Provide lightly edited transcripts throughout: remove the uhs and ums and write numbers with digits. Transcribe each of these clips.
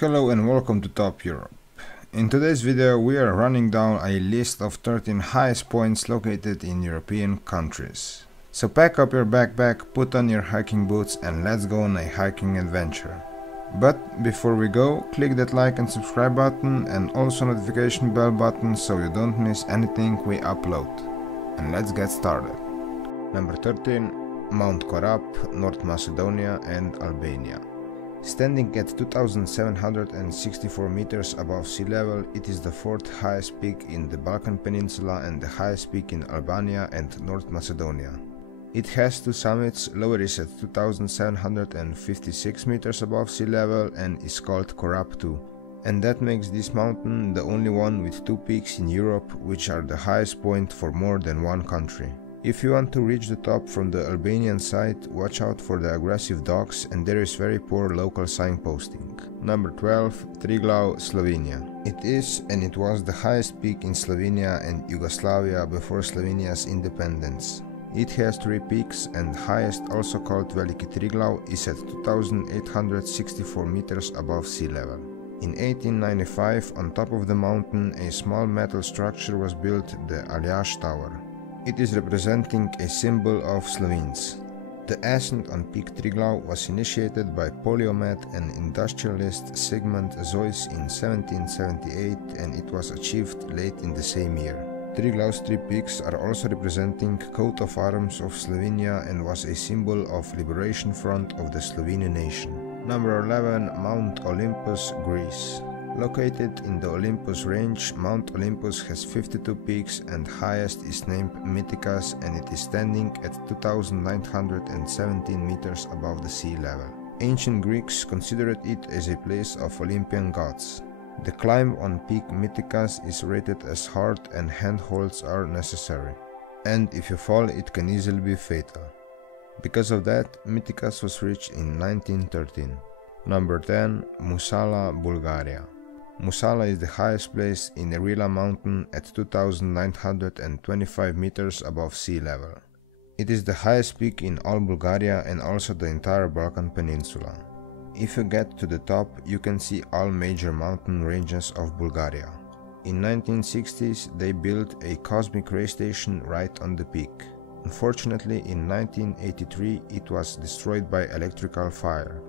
Hello and welcome to Top Europe. In today's video we are running down a list of 13 highest points located in European countries. So pack up your backpack, put on your hiking boots and let's go on a hiking adventure. But before we go, click that like and subscribe button and also notification bell button so you don't miss anything we upload. And let's get started. Number 13. Mount Korab, North Macedonia and Albania. Standing at 2,764 meters above sea level, it is the fourth highest peak in the Balkan Peninsula and the highest peak in Albania and North Macedonia. It has two summits, lower is at 2,756 meters above sea level and is called Korab 2. And that makes this mountain the only one with two peaks in Europe which are the highest point for more than one country. If you want to reach the top from the Albanian side, watch out for the aggressive dogs and there is very poor local signposting. Number 12. Triglav, Slovenia. It is and it was the highest peak in Slovenia and Yugoslavia before Slovenia's independence. It has three peaks and highest, also called Veliki Triglav, is at 2,864 meters above sea level. In 1895, on top of the mountain, a small metal structure was built, the Aljaž Tower. It is representing a symbol of Slovenes. The ascent on Peak Triglav was initiated by polymath and industrialist Zsigmond Zois in 1778 and it was achieved late in the same year. Triglav's three peaks are also representing coat of arms of Slovenia and was a symbol of liberation front of the Slovene nation. Number 11. Mount Olympus, Greece. Located in the Olympus range, Mount Olympus has 52 peaks and highest is named Mytikas and it is standing at 2,917 meters above the sea level. Ancient Greeks considered it as a place of Olympian gods. The climb on Peak Mytikas is rated as hard and handholds are necessary. And if you fall it can easily be fatal. Because of that, Mytikas was reached in 1913. Number 10. Musala, Bulgaria. Musala is the highest place in Erila mountain at 2,925 meters above sea level. It is the highest peak in all Bulgaria and also the entire Balkan Peninsula. If you get to the top, you can see all major mountain ranges of Bulgaria. In 1960s, they built a cosmic ray station right on the peak. Unfortunately, in 1983, it was destroyed by electrical fire.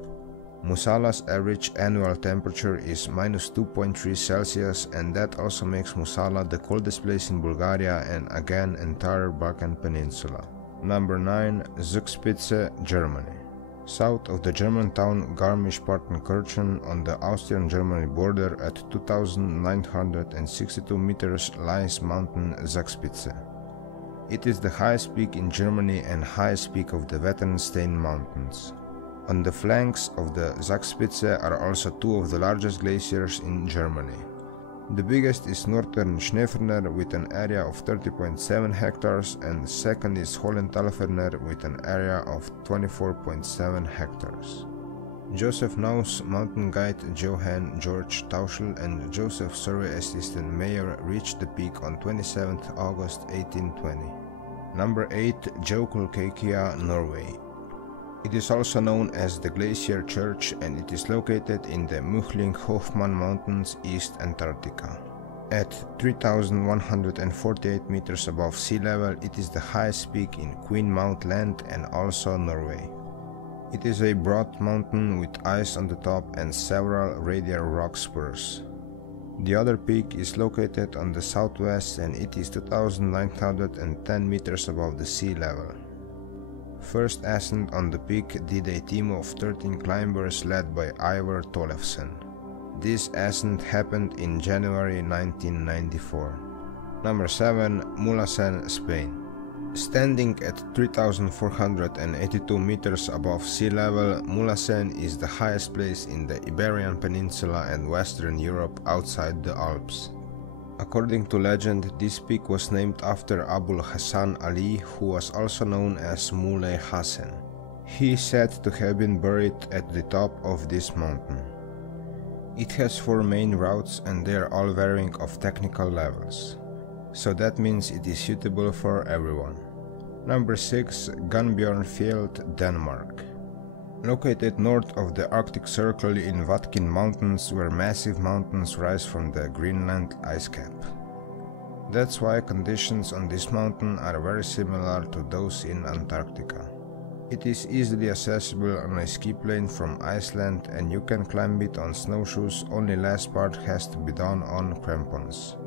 Musala's average annual temperature is -2.3 Celsius and that also makes Musala the coldest place in Bulgaria and again entire Balkan Peninsula. Number 9. Zugspitze, Germany. South of the German town Garmisch-Partenkirchen on the Austrian-Germany border at 2,962 meters lies mountain Zugspitze. It is the highest peak in Germany and highest peak of the Wetternstein Mountains. On the flanks of the Zugspitze are also two of the largest glaciers in Germany. The biggest is Northern Schneeferner with an area of 30.7 hectares and the second is Hohlentalferner with an area of 24.7 hectares. Joseph Naus, mountain guide Johann George Tauschl and Joseph survey assistant Mayer reached the peak on 27 August 1820. Number 8. Jokul-Keikia, Norway. It is also known as the Glacier Church and it is located in the Muchling-Hoffmann Mountains, East Antarctica. At 3,148 meters above sea level, it is the highest peak in Queen Mount Land and also Norway. It is a broad mountain with ice on the top and several radial rock spurs. The other peak is located on the southwest and it is 2,910 meters above the sea level. First ascent on the peak did a team of 13 climbers led by Ivar Tollefsen. This ascent happened in January 1994. Number 7. Mulhacén, Spain. Standing at 3,482 meters above sea level, Mulhacén is the highest place in the Iberian Peninsula and Western Europe outside the Alps. According to legend, this peak was named after Abul Hasan Ali, who was also known as Muley Hassan. He is said to have been buried at the top of this mountain. It has 4 main routes and they are all varying of technical levels. So that means it is suitable for everyone. Number 6. Gunbjørnfjell, Denmark. Located north of the Arctic Circle in Vatkin Mountains, where massive mountains rise from the Greenland ice cap. That's why conditions on this mountain are very similar to those in Antarctica. It is easily accessible on a ski plane from Iceland, and you can climb it on snowshoes, only last part has to be done on crampons.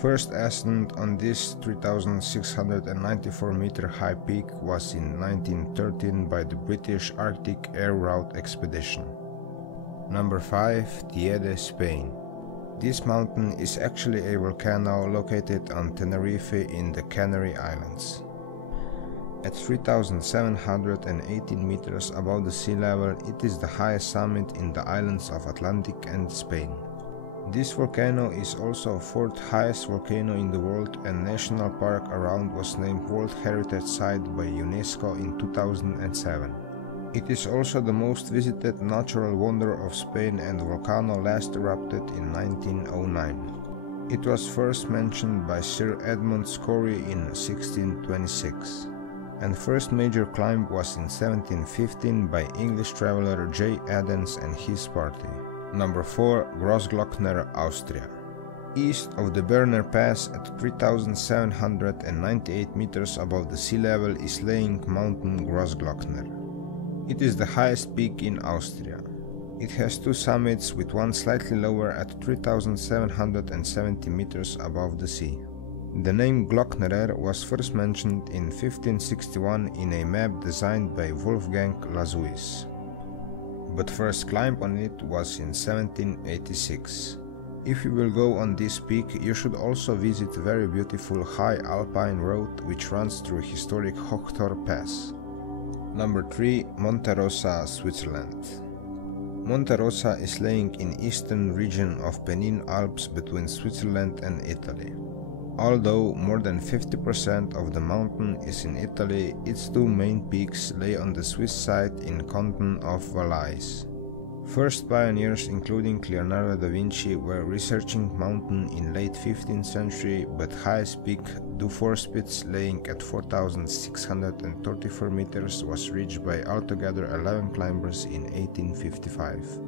First ascent on this 3,694 meter high peak was in 1913 by the British Arctic Air Route Expedition. Number 5. Teide, Spain. This mountain is actually a volcano located on Tenerife in the Canary Islands. At 3,718 meters above the sea level, it is the highest summit in the islands of Atlantic and Spain. This volcano is also the fourth highest volcano in the world, and national park around was named World Heritage Site by UNESCO in 2007. It is also the most visited natural wonder of Spain, and the volcano last erupted in 1909. It was first mentioned by Sir Edmund Scory in 1626. And first major climb was in 1715 by English traveler J. Adams and his party. Number 4. Großglockner, Austria. East of the Berner Pass at 3,798 meters above the sea level is lying Mountain Großglockner. It is the highest peak in Austria. It has two summits, with one slightly lower at 3,770 meters above the sea. The name Glocknerer was first mentioned in 1561 in a map designed by Wolfgang Lazuis. But first climb on it was in 1786. If you will go on this peak, you should also visit very beautiful high alpine road which runs through historic Hochtor Pass. Number 3. Monte Rosa, Switzerland. Monte Rosa is lying in eastern region of Pennine Alps between Switzerland and Italy. Although more than 50% of the mountain is in Italy, its two main peaks lay on the Swiss side in canton of Valais. First pioneers, including Leonardo da Vinci, were researching mountain in late 15th century, but highest peak, Dufourspitz, laying at 4,634 meters, was reached by altogether 11 climbers in 1855.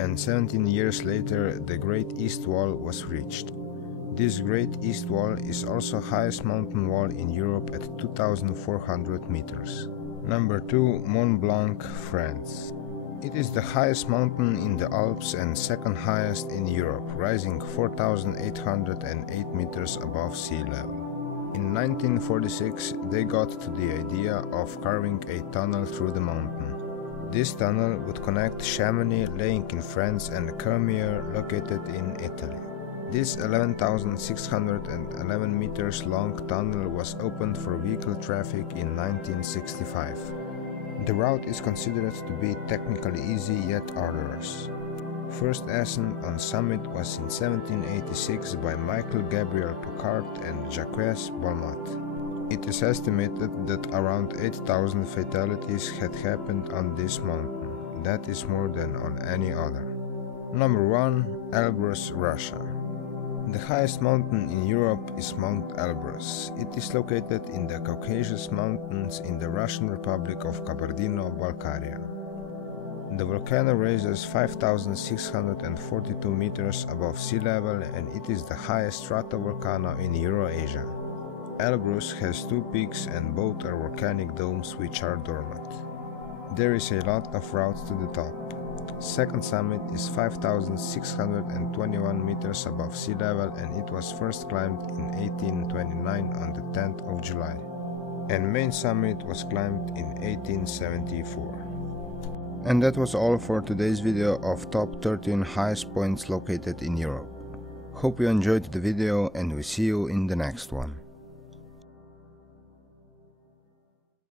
And 17 years later, the Great East Wall was reached. This Great East Wall is also highest mountain wall in Europe at 2,400 meters. Number 2. Mont Blanc, France. It is the highest mountain in the Alps and second highest in Europe, rising 4,808 meters above sea level. In 1946, they got to the idea of carving a tunnel through the mountain. This tunnel would connect Chamonix, lying in France, and Cormier, located in Italy. This 11,611 meters long tunnel was opened for vehicle traffic in 1965. The route is considered to be technically easy yet arduous. First ascent on summit was in 1786 by Michael Gabriel Pocard and Jacques Balmat. It is estimated that around 8,000 fatalities had happened on this mountain. That is more than on any other. Number 1. Elbrus, Russia. The highest mountain in Europe is Mount Elbrus. It is located in the Caucasus Mountains in the Russian Republic of Kabardino-Balkaria. The volcano rises 5,642 meters above sea level, and it is the highest stratovolcano in Eurasia. Elbrus has two peaks, and both are volcanic domes which are dormant. There is a lot of routes to the top. Second summit is 5,621 meters above sea level, and it was first climbed in 1829 on the 10th of July. And main summit was climbed in 1874. And that was all for today's video of top 13 highest points located in Europe. Hope you enjoyed the video, and we see you in the next one.